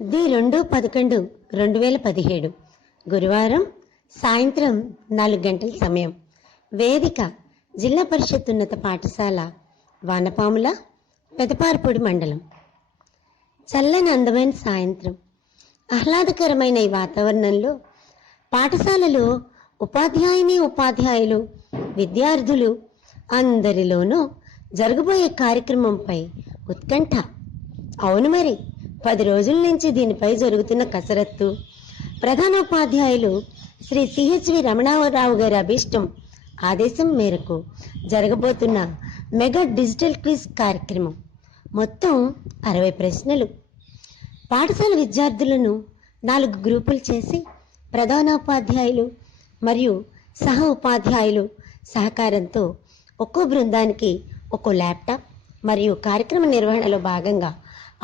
2/11/2017 గురువారం సాయంత్రం 4 గంటల సమయం. వేదిక జిల్లా పరిషత్ ఉన్నత పాఠశాల వానపాముల, పెదపారపూడి మండలం. చల్లని అందమైన సాయంత్రం. ఆహ్లాదకరమైన ఈ వాతావరణంలో పాఠశాలలో ఉపాధ్యాయులు, విద్యార్థులు అందరిలోనూ జరగబోయే కార్యక్రమంపై ఉత్కంఠ. అవును మరి, 10 రోజుల నుంచి దీనిపై జరుగుతున్న కసరత్తు. ప్రధానోపాధ్యాయులు శ్రీ సిహెచ్వి రమణారావు గారి అభీష్టం ఆదేశం మేరకు జరగబోతున్న మెగా డిజిటల్ క్విజ్ కార్యక్రమం. మొత్తం 60 ప్రశ్నలు. పాఠశాల విద్యార్థులను 4 గ్రూపులు చేసి ప్రధానోపాధ్యాయులు మరియు సహ ఉపాధ్యాయులు సహకారంతో ఒక్కో బృందానికి ఒక్కో ల్యాప్టాప్ మరియు కార్యక్రమ నిర్వహణలో భాగంగా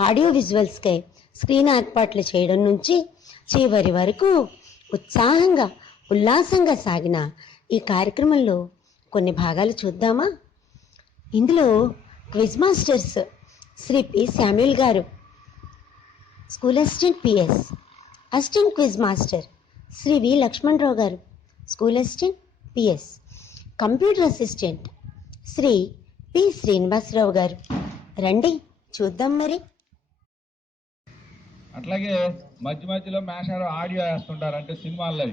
ఆడియో విజువల్స్కై స్క్రీన్ ఏర్పాట్లు చేయడం నుంచి చివరి వరకు ఉల్లాసంగా సాగిన ఈ కార్యక్రమంలో కొన్ని భాగాలు చూద్దామా? ఇందులో quiz masters Shri P Samuel గారు, school assistant PS, assistant quiz master Shri V Lakshmanarao గారు, school assistant PS, computer assistant Shri P Srinivasarao గారు. రండి చూద్దాం మరి. అట్లాగే మధ్యలో మేషారు ఆడియో వేస్తుంటారు, అంటే సినిమాల్లో.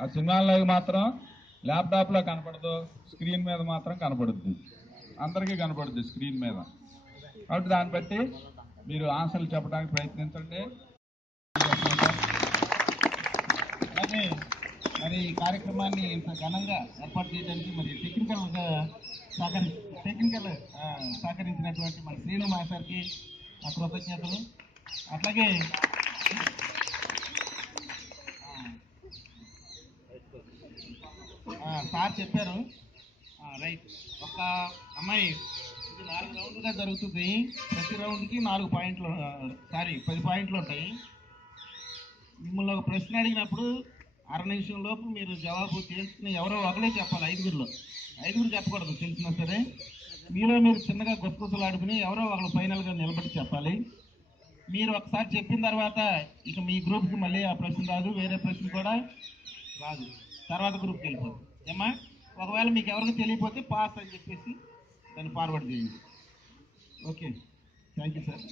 ఆ సినిమాల్లో మాత్రం ల్యాప్టాప్లో కనపడదు, స్క్రీన్ మీద మాత్రం కనపడుద్ది. అందరికీ కనపడుద్ది స్క్రీన్ మీద. కాబట్టి దాన్ని బట్టి మీరు ఆన్సర్లు చెప్పడానికి ప్రయత్నించండి. అలాగే మరి ఈ కార్యక్రమాన్ని ఇంత ఘనంగా ఏర్పాటు చేయడానికి మరి టెక్నికల్ సహకరించినటువంటి మన శ్రీను మాస్టర్కి నా కృతజ్ఞతలు. అట్లాగే సార్ చెప్పారు, రైట్. ఒక అమ్మాయి ఇది 4 రౌండ్లుగా జరుగుతుంది. ప్రతి రౌండ్కి 4 పాయింట్లు 10 పాయింట్లు ఉంటాయి. మిమ్మల్ని ఒక ప్రశ్న అడిగినప్పుడు 6 నిమిషం లోపు మీరు జవాబు తెలుసుకుని ఎవరో ఒకరే చెప్పాలి. 5గురు చెప్పకూడదు, తెలిసినా సరే. మీలో మీరు చిన్నగా గుసగుసలాడుకుని ఎవరో ఒకరు ఫైనల్గా నిలబడి చెప్పాలి. మీరు ఒకసారి చెప్పిన తర్వాత ఇక మీ గ్రూప్కి మళ్ళీ ఆ ప్రశ్న రాదు, వేరే ప్రశ్న కూడా రాదు, తర్వాత గ్రూప్కి వెళ్ళిపోతుంది. ఏమా, ఒకవేళ మీకు ఎవరికి తెలియకపోతే పాస్ అని చెప్పేసి దాన్ని ఫార్వర్డ్ చేయండి. Okay, thank you sir.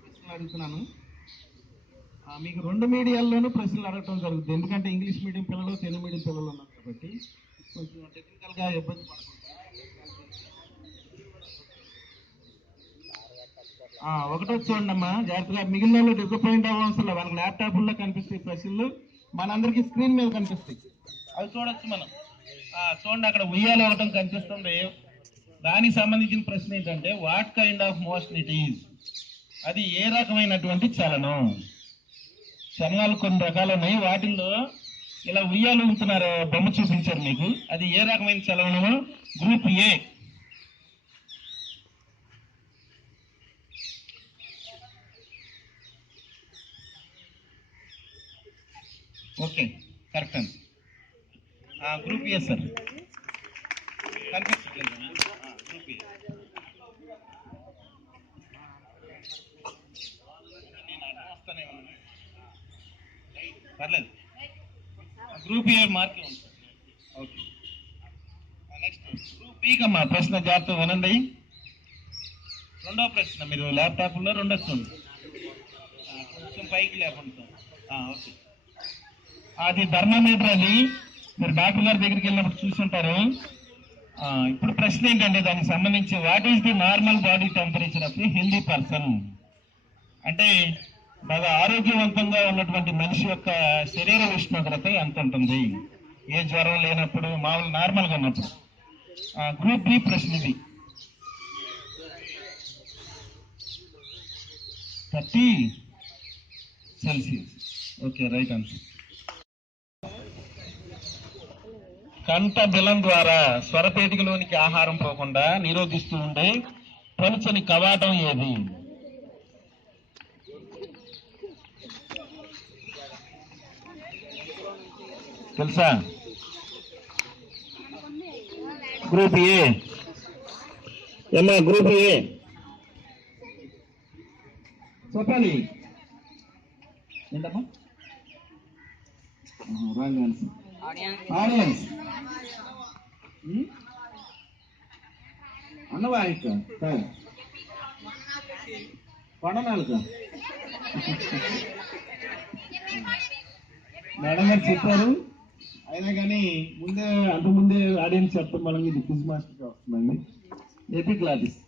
ప్రశ్నలు అడుగుతున్నాను. మీకు 2 మీడియాల్లోనూ ప్రశ్నలు అడగటం జరుగుతుంది. ఎందుకంటే ఇంగ్లీష్ మీడియం పిల్లలు, తెలుగు మీడియం పిల్లలు ఉన్నారు కాబట్టి కొంచెం టెక్నికల్గా ఇబ్బంది పడకుండా. ఒకటో చూడండి అమ్మా, జాగ్రత్తగా. మిగిలిన వాళ్ళు డిసప్పాయింట్ అవ్వాల్సిన వాళ్ళకి ల్యాప్టాప్లో కనిపిస్తాయి ప్రశ్నలు, మనందరికీ స్క్రీన్ మీద కనిపిస్తాయి. అవి చూడొచ్చు మనం. చూడండి, అక్కడ ఉయ్యాలు ఇవ్వటం కనిపిస్తుంది. దానికి సంబంధించిన ప్రశ్న ఏంటంటే, what kind of motion it is? అది ఏ రకమైనటువంటి చలనం? చలనాలు కొన్ని రకాలు ఉన్నాయి. వాటిల్లో ఇలా ఉయ్యాలు ఊగుతున్నారు, బొమ్మ చూపించారు మీకు. అది ఏ రకమైన చలనము? Group A. ఓకే, కరెక్ట్ అండి. గ్రూప్ ఏ సార్, కనిపించట్లేదు. Group A. పర్లేదు, గ్రూప్ ఏ మార్కే ఉంది sir. Okay, next group B కమ్మా. ప్రశ్న జాగ్రత్తగా వినండి. రెండో ప్రశ్న మీరు ల్యాప్టాప్లో రెండో చూడండి, కొంచెం పైకి లేకుండా సార్. ఓకే, అది థర్మామీటర్. అది మీరు డాక్టర్ గారి దగ్గరికి వెళ్ళినప్పుడు చూసుంటారు. ఇప్పుడు ప్రశ్న ఏంటంటే దానికి సంబంధించి, what is the normal body temperature of the healthy person? అంటే బాగా ఆరోగ్యవంతంగా ఉన్నటువంటి మనిషి యొక్క శరీర ఉష్ణోగ్రత ఎంత ఉంటుంది ఏ జ్వరం లేనప్పుడు, మామూలు నార్మల్గా ఉన్నప్పుడు? గ్రూప్ బి ప్రశ్న ఇది. 30 సెల్సియస్. Okay, right answer. కంఠ బిలం ద్వారా స్వరపేటికలోనికి ఆహారం పోకుండా నిరోధిస్తూ ఉండే పలుచని కవాటం ఏది? తెలుసా? Group A. ఏమ్మా గ్రూప్ ఏ చెప్పాలి ఏంటమ్మా రాంగ్ ఆన్సర్ ఆడియన్స్ అన్నవాయిక పడనాలుక మేడం గారు చెప్పారు అయినా కానీ అంతకుముందే ఆడియన్స్ చెప్పడం వల్ల ఇది క్విజ్ మాస్టర్గా వస్తుందండి AP classes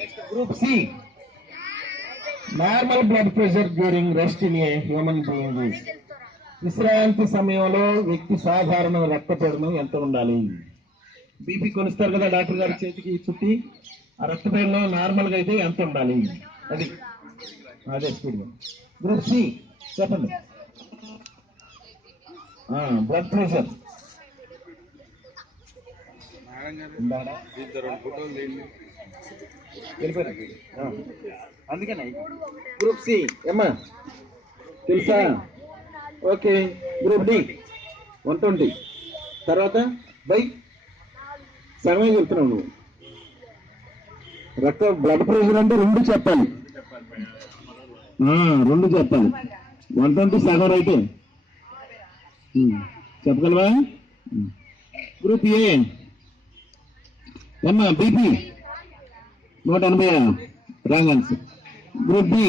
next group C normal blood pressure during rest in a human being. విశ్రాంతి సమయంలో వ్యక్తి సాధారణ రక్తపీడనం ఎంత ఉండాలి? బీపీ కొలుస్తారు కదా డాక్టర్ గారి చేతికి చుట్టి, ఆ రక్తపీడనం నార్మల్ గా అయితే ఎంత ఉండాలి? అది అదే స్పీడ్. గ్రూప్ సి చెప్పండి. బ్లడ్ ప్రెషర్ అందుకనే గ్రూప్ సి ఏమ్మా తెలుసా? ఓకే. గ్రూప్ డి 120 తర్వాత బై సగమే చెప్తున్నావు నువ్వు. బ్లడ్ ప్రెషర్ అంటే రెండు చెప్పాలి. 120 సగం అయితే చెప్పగలవా? గ్రూప్ ఏ ఏమ్మా BP 180 wrong answer. Group B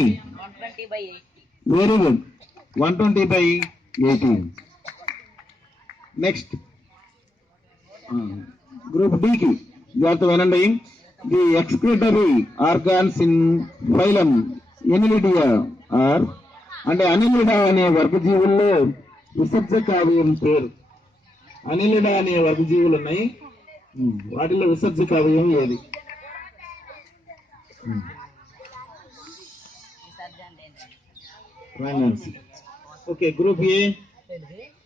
very good 120/80. Next group డికి జాగ్రత్త వినండి. The excretory organs in phylum Annelida are అంటే అనిలిడా అనే వర్గజీవుల్లో విసర్జక అవయవం పేరు. అనిలిడా అనే వర్గజీవులు ఉన్నాయి, వాటిలో విసర్జక అవయవం ఏది? ఓకే. గ్రూప్ ఏ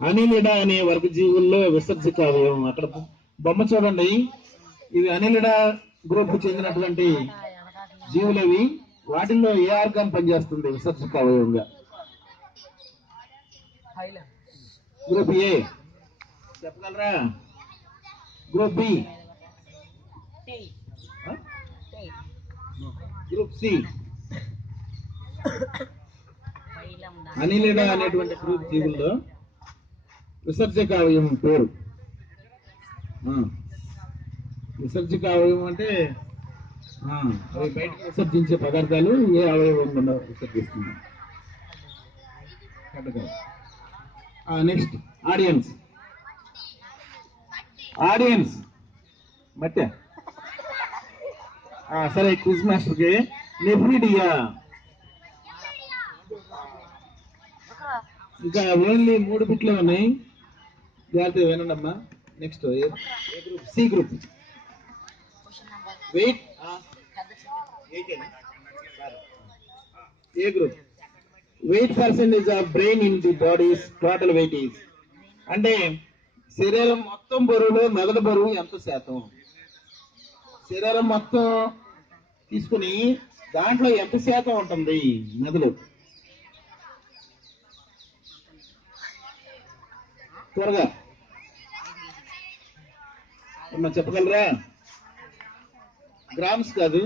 అనిలిడా అనే వర్గజీవుల్లో విసర్జక అవయవం. అక్కడ బొమ్మ చూడండి, ఇవి అనిలిడా గ్రూప్ చెందినటువంటి జీవులవి. వాటిల్లో ఏ ఆర్గాన్ పనిచేస్తుంది విసర్జక అవయవంగా? గ్రూప్ ఏ చెప్పగలరా? Group B, group C Annelida అనేటువంటి గ్రూప్ జీవుల్లో విసర్జక అవయవం పేరు. విసర్జక అవయవం అంటే అవి బయటకు విసర్జించే పదార్థాలు ఏ అవయవం గుండా విసర్జిస్తుంది? Next audience. ఆడియన్స్ మధ్య సరే. క్విజ్ మాస్టర్కి నెఫ్రిడియా ఇంకా ఓన్లీ 3 బిట్లు ఉన్నాయి, జాగ్రత్తగా వినండి అమ్మా. Next group C group weight A group weight percentage of brain in the body's total weight is అంటే శరీరం మొత్తం బరువులో మెదడు బరువు ఎంత శాతం? శరీరం మొత్తం తీసుకుని దాంట్లో ఎంత శాతం ఉంటుంది మెదడు? త్వరగా చెప్పగలరా? గ్రామ్స్ కాదు,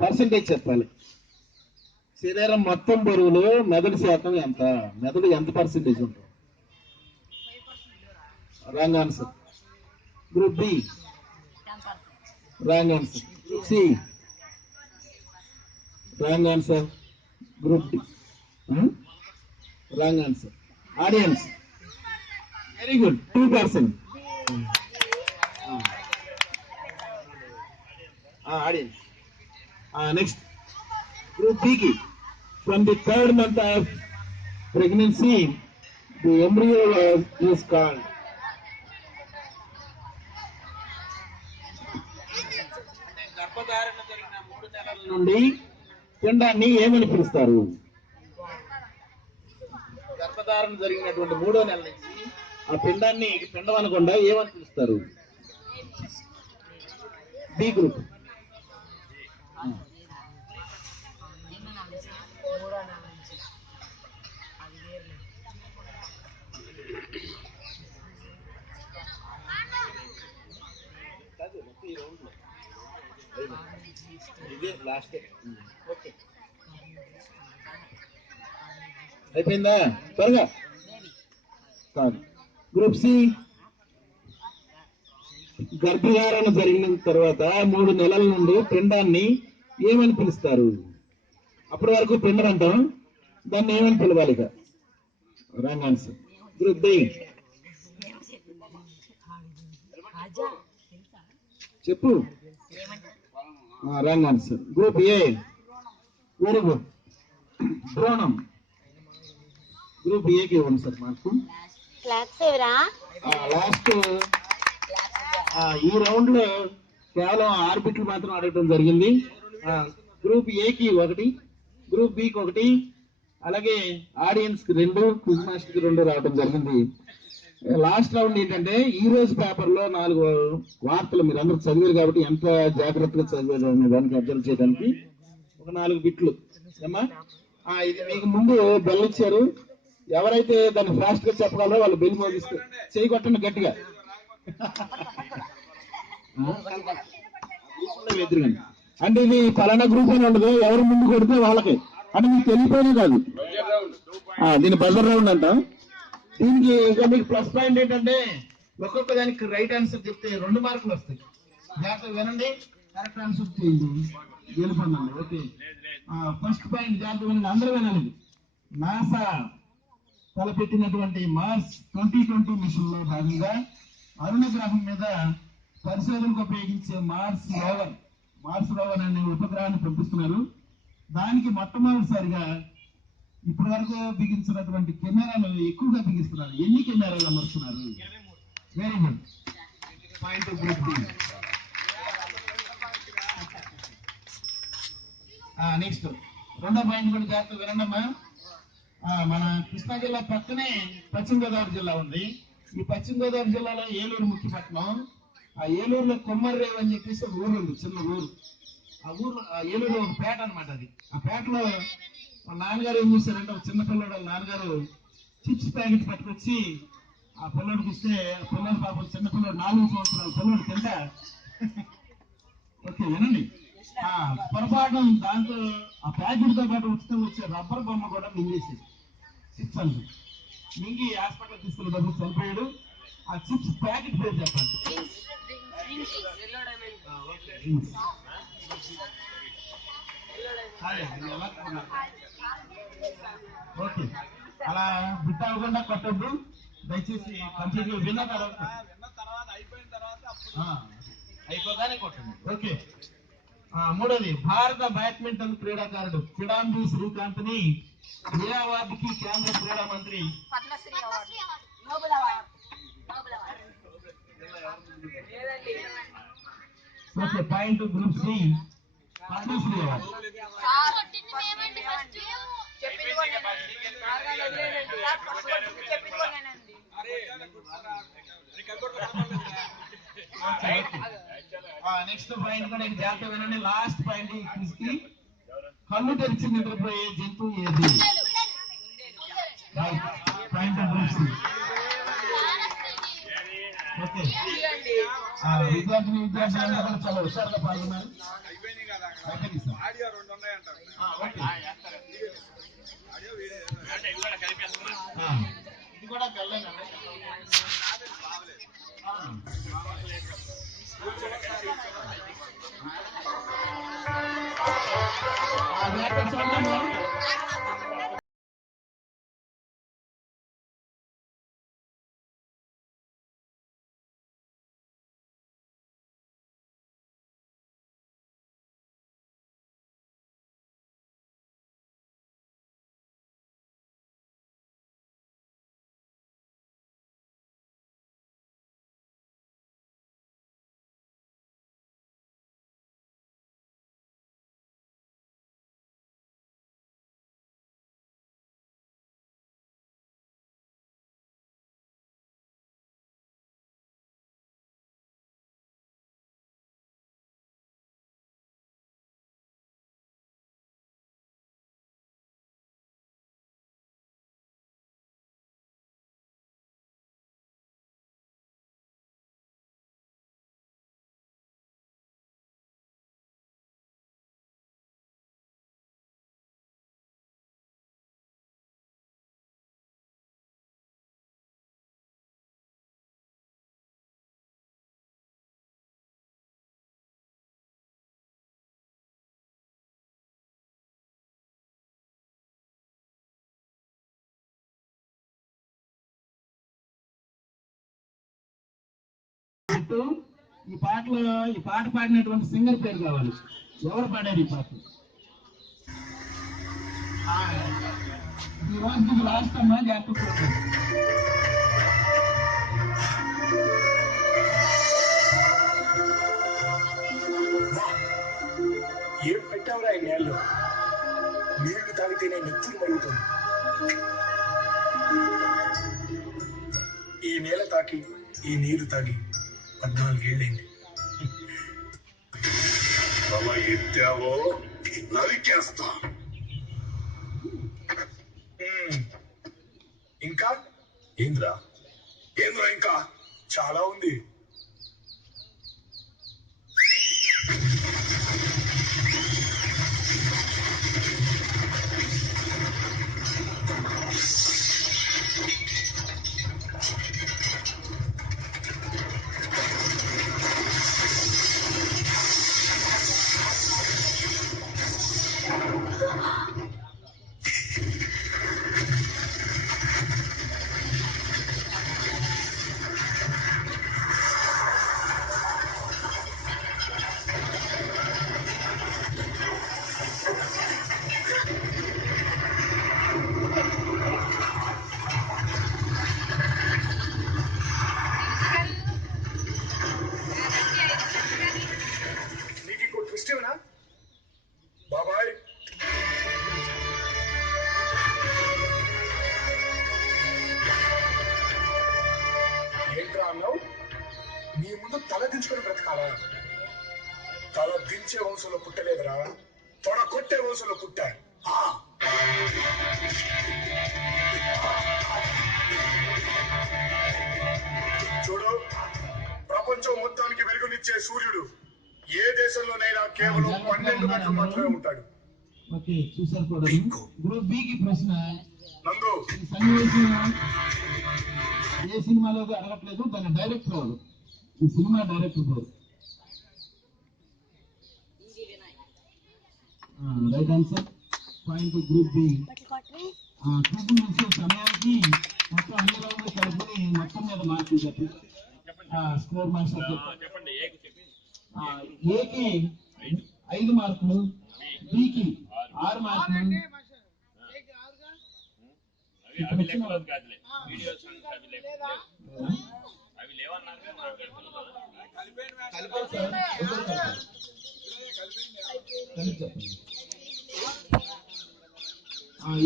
పర్సెంటేజ్ చెప్పాలి. శరీరం మొత్తం బరువులో మెదడు శాతం ఎంత? మెదడు ఎంత పర్సెంటేజ్ ఉంటుంది? Wrong answer. Group B wrong answer. Group C wrong answer. Group D wrong answer. Audience very good 2%. Audience. Next group B కి from the 3rd month of pregnancy the embryo is called గర్భధారణ జరిగిన 3 నెలల నుండి పిండాన్ని ఏమని పిలుస్తారు? గర్భధారణ జరిగినటువంటి 3వ నెల నుంచి ఆ పిండాన్ని పిండం అనకుండా ఏమని పిలుస్తారు? B group. లాస్ట్. ఓకే, అయిపోయిందా? త్వరగా కాదు. గ్రూప్ సి, గర్భధారణ జరిగిన తర్వాత 3 నెలల నుండి పిండాన్ని ఏమని పిలుస్తారు? అప్పటి వరకు పిండం అంటాం, దాన్ని ఏమని పిలవాలి? ఇక రాంగ్ ఆన్సర్. గ్రూప్ బి చెప్పు. Wrong answer. Group A, very good, భ్రూణం. గ్రూప్ ఏకి ఇవ్వండి సార్ మార్కు. లాస్ట్ ఈ రౌండ్ లో కేవలం 6 బిట్లు మాత్రం అడగటం జరిగింది. గ్రూప్ ఏకి 1, గ్రూప్ బికి 1, అలాగే ఆడియన్స్ కి 2, క్విజ్ మాస్టర్ కి 2 రావడం జరిగింది. లాస్ట్ రౌండ్ ఏంటంటే ఈ రోజు పేపర్ లో 4 వార్తలు మీరు అందరూ చదివారు కాబట్టి ఎంత జాగ్రత్తగా చదివారు అనే దానికి అబ్జర్వ్ చేయడానికి ఒక 4 బిట్లు ఏమ్మా. ఇది మీకు ముందు బెల్ ఇచ్చారు, ఎవరైతే దాన్ని ఫాస్ట్ గా చెప్పగలరో వాళ్ళు బెల్ మోగిస్తే చేయి కొట్టండి గట్టిగా. అంటే ఇది పలానా గ్రూప్ అని ఉండదు, ఎవరు ముందు కొడితే వాళ్ళకి అంటే మీకు తెలియపోయినా కాదు. దీని బజర్ రౌండ్ అంట. దీనికి ఇంకా మీకు ప్లస్ పాయింట్ ఏంటంటే ఒక్కొక్క దానికి రైట్ ఆన్సర్ చెప్తే 2 మార్కులు వస్తాయి. జాగ్రత్తగా వినండి, కరెక్ట్ ఆన్సర్ చేయండి, గెలుపొందండి. ఓకే, ఫస్ట్ పాయింట్ జాగ్రత్తగా వినండి, అందరూ వినాలి. నాసా తలపెట్టినటువంటి మార్స్ 2020 మిషన్ లో భాగంగా అరుణ గ్రహం మీద పరిశోధనకు ఉపయోగించే మార్స్ రోవర్ అనే ఉపగ్రహాన్ని పంపిస్తున్నారు. దానికి మొట్టమొదటిసారిగా ఇప్పటి వరకు బిగించినటువంటి కెమెరాలు ఎక్కువగా బిగిస్తున్నారు. ఎన్ని కెమెరాలు అమర్చున్నారు? Very good, point group B. Next రెండో పాయింట్ కూడా జాగ్రత్త వినండమ్మా. మన కృష్ణా జిల్లా పక్కనే పశ్చిమ గోదావరి జిల్లా ఉంది. ఈ పశ్చిమ గోదావరి జిల్లాలో ఏలూరు ముఖ్యపట్నం. ఆ ఏలూరులో కొమ్మర్రేవు అని చెప్పేసి ఒక ఊరు ఉంది, చిన్న ఊరు. ఆ ఊరు ఏలూరు ఒక పేట అనమాట. అది ఆ పేటలో మా నాన్నగారు ఏం చేశారంటే ఒక చిన్న పిల్లడు వాళ్ళ నాన్నగారు చిప్స్ ప్యాకెట్ పట్టుకొచ్చి ఆ పిల్లడికి ఇస్తే పిల్లడు పాపం చిన్న పిల్లడు 4 సంవత్సరాల పిల్లడు కింద ఓకే వినండి, పొరపాటు దాంతో ఆ ప్యాకెట్ తో పాటు ఉచితం వచ్చే రబ్బర్ బొమ్మ కూడా మింగేసేది. చిప్స్ అంటూ మింగి హాస్పిటల్ తీసుకునే డబ్బులు చనిపోయాడు. ఆ చిప్స్ ప్యాకెట్ పేరు చెప్పండి. ఓకే, అలా బిట్ అవ్వకుండా కొట్టద్దు దయచేసి. కంప్లీట్ విన్న తర్వాత అయిపోగానే కొట్టండి. ఓకే, మూడోది భారత బ్యాడ్మింటన్ క్రీడాకారుడు కిడాంబి శ్రీకాంత్ ని ఏ అవార్డుకి కేంద్ర క్రీడా మంత్రి okay, point group C Padma Shri award. Next point కూడా జాగ్రత్త వినండి, లాస్ట్ పాయింట్ ఈ క్విజ్ కి. కళ్ళు తెరిచి నిద్రపోయే జంతువు ఏది? Point group C. ఓకే, విద్యార్థులందరూ కూడా చాలా హుషారుగా పాల్గొన్నారు. ఇది కూడా వెళ్ళండి. ఇటు ఈ పాట పాడినటువంటి సింగర్ పేరు కావాలి. ఎవరు పాడారు ఈ పాట? లాస్ట్ అమ్మా జాగ్రత్త. ఏం పెట్టావురా ఈ నేలలో? నీళ్లు తాగితేనే నెత్తులు మరుగుతుంది. ఈ నేల తాకి ఈ నీరు తాగి 14 ఏళ్ళైంది. అలా ఎత్తావో నరికేస్తా. ఇంకా ఏంద్రా ఇంకా చాలా ఉంది. నీకు ఇంకో ట్విస్ట్ ఏమన్నా బాబాయ్? ఏంట్రా అన్నావు? నీ ముందు తల దించుకొని బ్రతకాలా? తల దించే వంశంలో పుట్టలేదురా, తొడ కొట్టే వంశంలో పుట్టా. చూడు, ప్రపంచం మొత్తానికి వెలుగునిచ్చే సూర్యుడు ఏ దేశంలోనైనా కేవలం 12 గంటలు మాత్రమే ఉంటాడు. ఓకే, చూసారు కూడా. గ్రూప్ బి కి ప్రశ్న. నందు, ఈ సన్నివేశం ఏ సినిమాలో అడగట్లేదు, దాని డైరెక్టర్ ఎవరు? ఈ సినిమా డైరెక్టర్ ఎవరు? Right answer. Point group B. సమయానికి మొత్తం అన్ని రౌండ్లు కలుపుకొని మొత్తం మీద మార్కులు చెప్పి స్కోర్ మాస్టర్ చెప్పండి. ఏకి 5 మార్కులు, బికి 6 మార్కులు.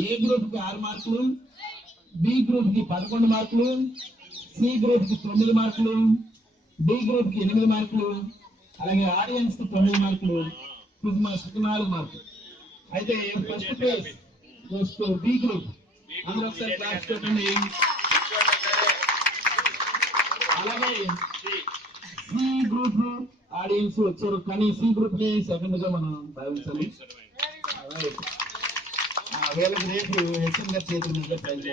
ఏ గ్రూప్ కి 6 మార్కులు, బి గ్రూప్ కి 11 మార్కులు, సి గ్రూప్ కి 9 మార్కులు, డి గ్రూప్ కి 8 మార్కులు, అలాగే ఆడియన్స్ కి 9 మార్కులు, క్విజ్ మాస్టర్ కి 4 మార్కులు. అయితే first place goes to be group. అందరూ ఒకసారి క్లాస్ పెట్టండి. అలాగే సి గ్రూప్ ఆడియన్స్ వచ్చారు, కానీ సి గ్రూప్ ని సెకండ్ గా మనం భావించాలి. వీళ్ళకి రేపు హెచ్ఎం గారి చేతుల మీద ప్రైజ్